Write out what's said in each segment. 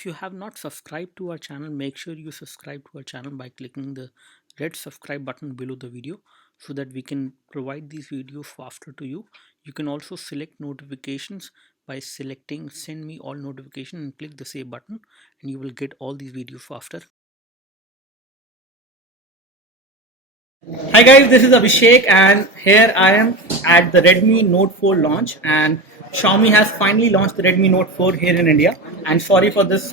If you have not subscribed to our channel, make sure you subscribe to our channel by clicking the red subscribe button below the video so that we can provide these videos faster to you. You can also select notifications by selecting send me all notification and click the save button, and you will get all these videos faster. Hi guys, this is Abhishek and here I am at the Redmi Note 4 launch, and Xiaomi has finally launched the Redmi Note 4 here in India. And sorry for this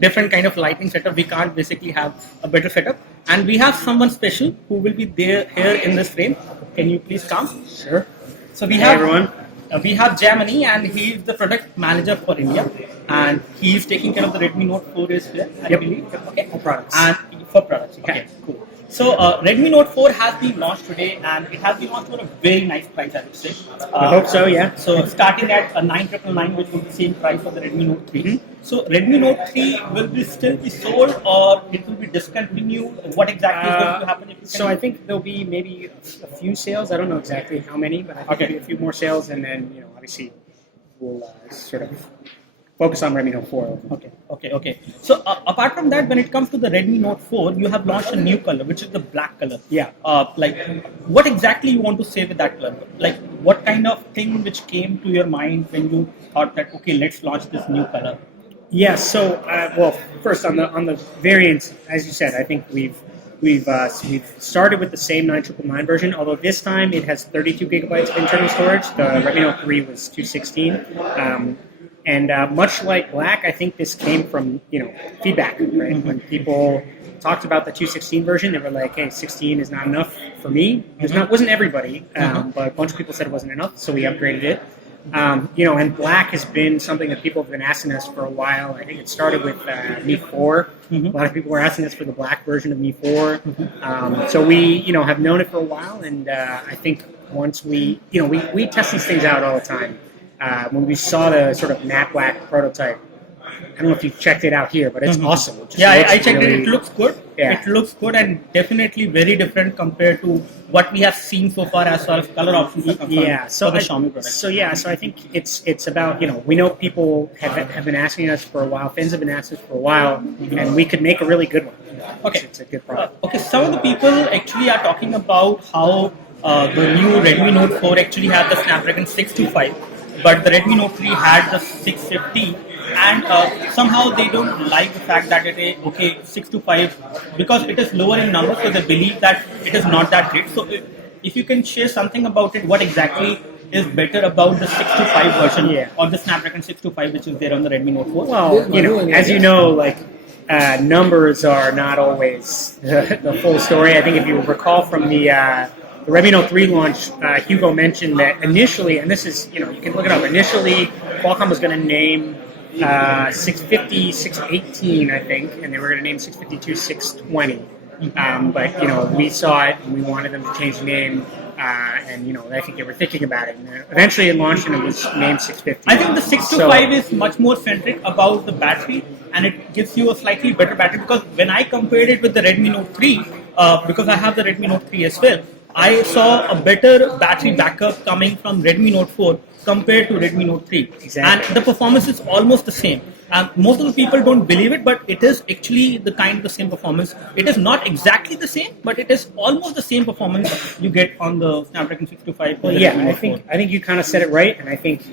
different kind of lighting setup. We can't basically have a better setup, and we have someone special who will be there here in this frame. Can you please come? Sure. So we have everyone. We have Germany, and he is the product manager for India, and he is taking care of the Redmi Note 4 is here, I believe. Okay. For products. And for products. Okay, cool. So Redmi Note 4 has been launched today, and it has been launched for a very nice price, I would say. I hope so, yeah. So starting at a 9999, which will be the same price for the Redmi Note 3. So Redmi Note 3 will still be sold, or it will be discontinued? What exactly is going to happen? So I think there'll be maybe a few sales. I don't know exactly how many, but I think there'll be a few more sales, and then obviously we'll sort of focus on Redmi Note 4. Okay. So apart from that, when it comes to the Redmi Note 4, you have launched a new color, which is the black color. Yeah. What exactly you want to say with that color? Like, what kind of thing which came to your mind when you thought that, okay, let's launch this new color? Yeah. So well, first on the variants, as you said, I think we've started with the same 9999 version, although this time it has 32 gigabytes of internal storage. The Redmi Note 3 was 216. And much like black, I think this came from feedback. Right? When people talked about the 216 version, they were like, "Hey, 16 is not enough for me." It wasn't everybody, but a bunch of people said it wasn't enough, so we upgraded it. And black has been something that people have been asking us for a while. I think it started with Mi 4. A lot of people were asking us for the black version of Mi 4. So we have known it for a while, and I think once we test these things out all the time. When we saw the sort of matte black prototype, I don't know if you checked it out here, but it's awesome. I checked it. It looks good. Yeah. It looks good and definitely very different compared to what we have seen so far as far as color options are concerned. Yeah. So for the Xiaomi product. So I think it's about we know people have been asking us for a while. Fans have been asking us for a while, and we could make a really good one. Okay, it's a good product. Okay, some of the people actually are talking about how the new Redmi Note 4 actually had the Snapdragon 625. But the Redmi Note 3 had the 650, and somehow they don't like the fact that it is 625 because it is lower in number, so they believe that it is not that great. So if you can share something about it, what exactly is better about the 625 version or the Snapdragon 625 which is there on the Redmi Note 4? Well, as you know, numbers are not always the full story. I think if you recall from the Redmi Note 3 launch, Hugo mentioned that initially, and this is, you can look it up, initially Qualcomm was going to name 650, 618, I think, and they were going to name 652, 620. But, we saw it and we wanted them to change the name, and, I think they were thinking about it. And eventually it launched and it was named 650. I think the 625 is much more centric about the battery, and it gives you a slightly better battery, because when I compared it with the Redmi Note 3, because I have the Redmi Note 3 as well, I saw a better battery backup coming from Redmi Note 4 compared to Redmi Note 3. Exactly. And the performance is almost the same. Most of the people don't believe it, but it is actually the same performance. It is not exactly the same, but it is almost the same performance you get on the Snapdragon 625. Well, I think you kind of said it right, and I think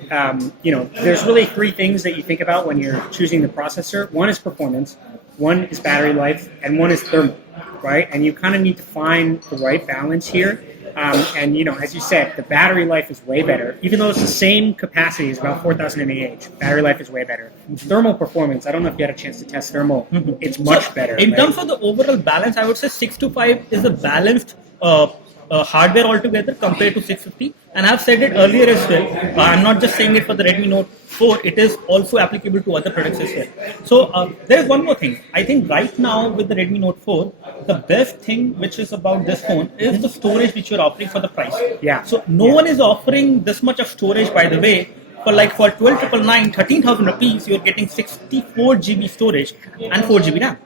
there's really three things that you think about when you're choosing the processor. One is performance, one is battery life, and one is thermal. Right, and you kind of need to find the right balance here. And as you said, the battery life is way better. Even though it's the same capacity, it's about 4,000 mAh. Battery life is way better. Thermal performance, I don't know if you had a chance to test thermal. It's much better. In terms of the overall balance, I would say 625 is a balanced hardware altogether compared to 650. And I've said it earlier as well. I'm not just saying it for the Redmi Note 4. It is also applicable to other products as well. So there is one more thing. I think right now with the Redmi Note 4, the best thing which is about this phone is the storage which you're offering for the price. Yeah. So no one is offering this much of storage, by the way. For 12,999, 13,000 rupees, you're getting 64 GB storage and 4 GB RAM.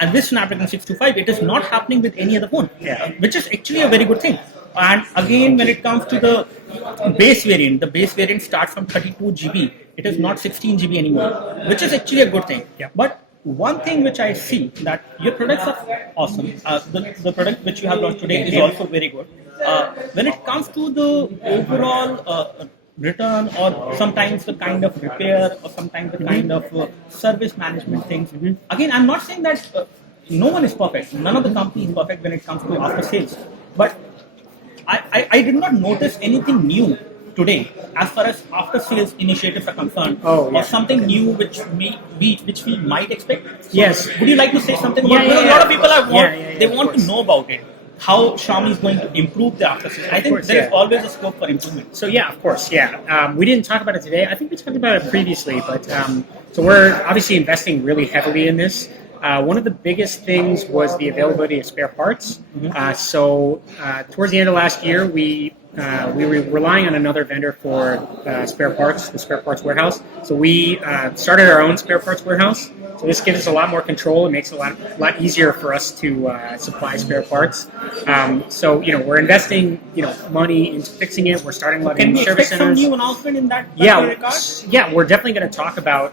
And with Snapdragon 625, it is not happening with any other phone, which is actually a very good thing. And again, when it comes to the base variant, the base variant starts from 32 GB It is not 16 GB anymore, which is actually a good thing. Yeah. But one thing which I see that your products are awesome. The product which you have launched today is also very good. When it comes to the overall return or sometimes the kind of repair or sometimes the kind of service management things. Again, I'm not saying that no one is perfect. None of the company is perfect when it comes to after sales. But I did not notice anything new today as far as after sales initiatives are concerned, or something new which we might expect. So Yes. would you like to say something about it? Because a lot of people they want to know about it. How Xiaomi is going to improve the after sales. I think there is always a scope for improvement. So yeah, of course, yeah. We didn't talk about it today. I think we talked about it previously, but so we're obviously investing really heavily in this. One of the biggest things was the availability of spare parts. So towards the end of last year, we were relying on another vendor for spare parts, the spare parts warehouse. So we started our own spare parts warehouse. So this gives us a lot more control. It makes it a lot easier for us to supply spare parts. So we're investing money into fixing it. We're starting a lot of new service centers. Can we expect some new announcement in that regard? Yeah, we're definitely going to talk about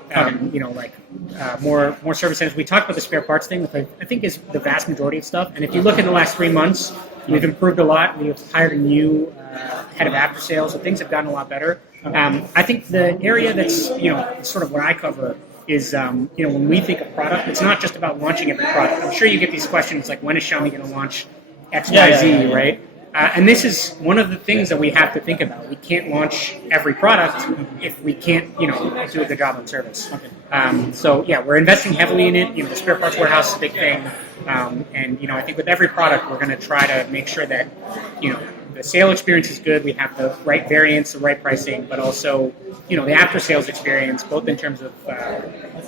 more service centers. We talked about the spare parts thing, which I think is the vast majority of stuff. And if you look in the last 3 months, we've improved a lot. We've hired a new head of after sales, so things have gotten a lot better. I think the area that's sort of what I cover is when we think of product, it's not just about launching every product. I'm sure you get these questions like, when is Xiaomi going to launch X, Y, Z, right? And this is one of the things that we have to think about. We can't launch every product if we can't, do a good job on service. So yeah, we're investing heavily in it. The spare parts warehouse is a big thing, and I think with every product, we're going to try to make sure that the sale experience is good. We have the right variants, the right pricing, but also the after sales experience, both in terms of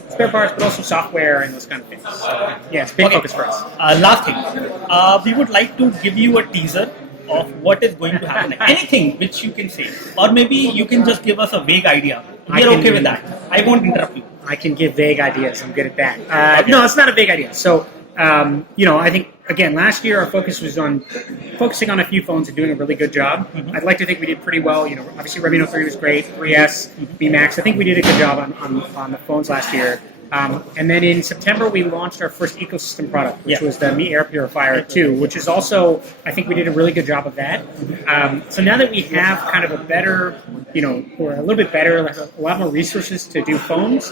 spare parts, but also software and those kind of things. So yeah, it's a big focus for us. Last thing, we would like to give you a teaser of what is going to happen. Anything which you can say, or maybe you can just give us a vague idea. We are okay with that. I won't interrupt you. I can give vague ideas. I'm good at that. No, it's not a vague idea. So I think again, last year our focus was on focusing on a few phones and doing a really good job. I'd like to think we did pretty well. Obviously Redmi Note 3 was great, 3S, B Max. I think we did a good job on the phones last year. And then in September, we launched our first ecosystem product, which was the Mi Air Purifier 2, which is also, I think we did a really good job of that. So now that we have kind of a better, or a little bit better, like a lot more resources to do phones,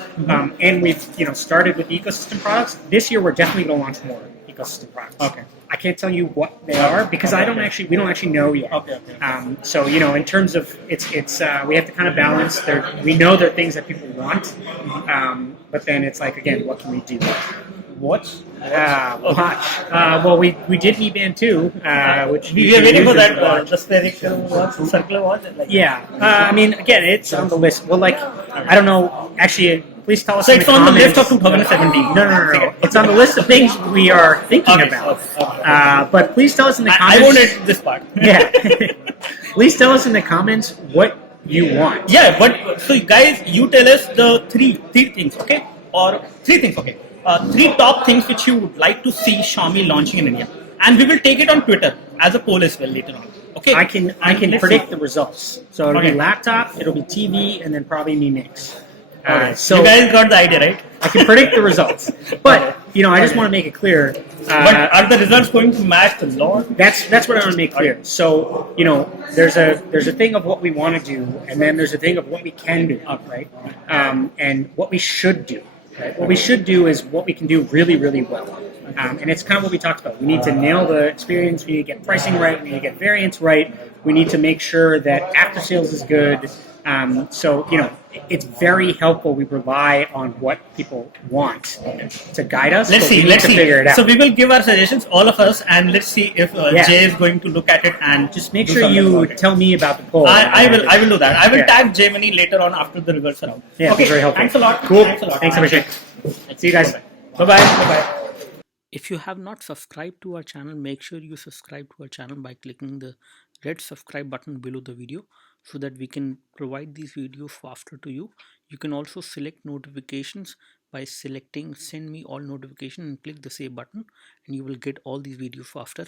and we've, started with ecosystem products, this year we're definitely going to launch more ecosystem products. Okay. I can't tell you what they are because we don't actually know yet. So in terms of it's we have to kind of balance. We know there are things that people want, but then it's like, again, what can we do? Watch. Watch. Well, we did Mi Band 2, which we are waiting for that. The spherical watch, circular watch. I mean, again, it's on the list. Well, I don't know. Actually, please tell us. So it's on the list of 2017. No. It's on the list of things we are thinking about. But please tell us in the comments. I won't edit this part. Yeah. Please tell us in the comments what you want. Yeah, but so guys, you tell us the three things, okay? Or 3 things, okay? 3 top things which you would like to see Xiaomi launching in India, and we will take it on Twitter as a poll as well later on. Okay. I can predict the results. So it'll be laptop, it'll be TV, and then probably Mi Mix. So you guys got the idea, right? I can predict the results, but I just want to make it clear. But are the results going to match the law? That's what I want to make clear. So there's a thing of what we want to do, and then there's a thing of what we can do, right? And what we should do. Right? What we should do is what we can do really, really well. And it's kind of what we talked about. We need to nail the experience. We need to get pricing right. We need to get variants right. We need to make sure that after sales is good. So it's very helpful. We rely on what people want to guide us. Let's see. Figure it out. So we will give our suggestions, all of us, and let's see if Jay is going to look at it and just make sure you tell me about the poll. I will do that. I will tag Jay later on after the results are out. Yeah, okay. Very helpful. Thanks a lot. Cool. Thanks a lot. Thanks, Abhishek. See you guys. Bye bye. If you have not subscribed to our channel, make sure you subscribe to our channel by clicking the red subscribe button below the video so that we can provide these videos faster to you. You can also select notifications by selecting send me all notifications and click the save button, and you will get all these videos faster.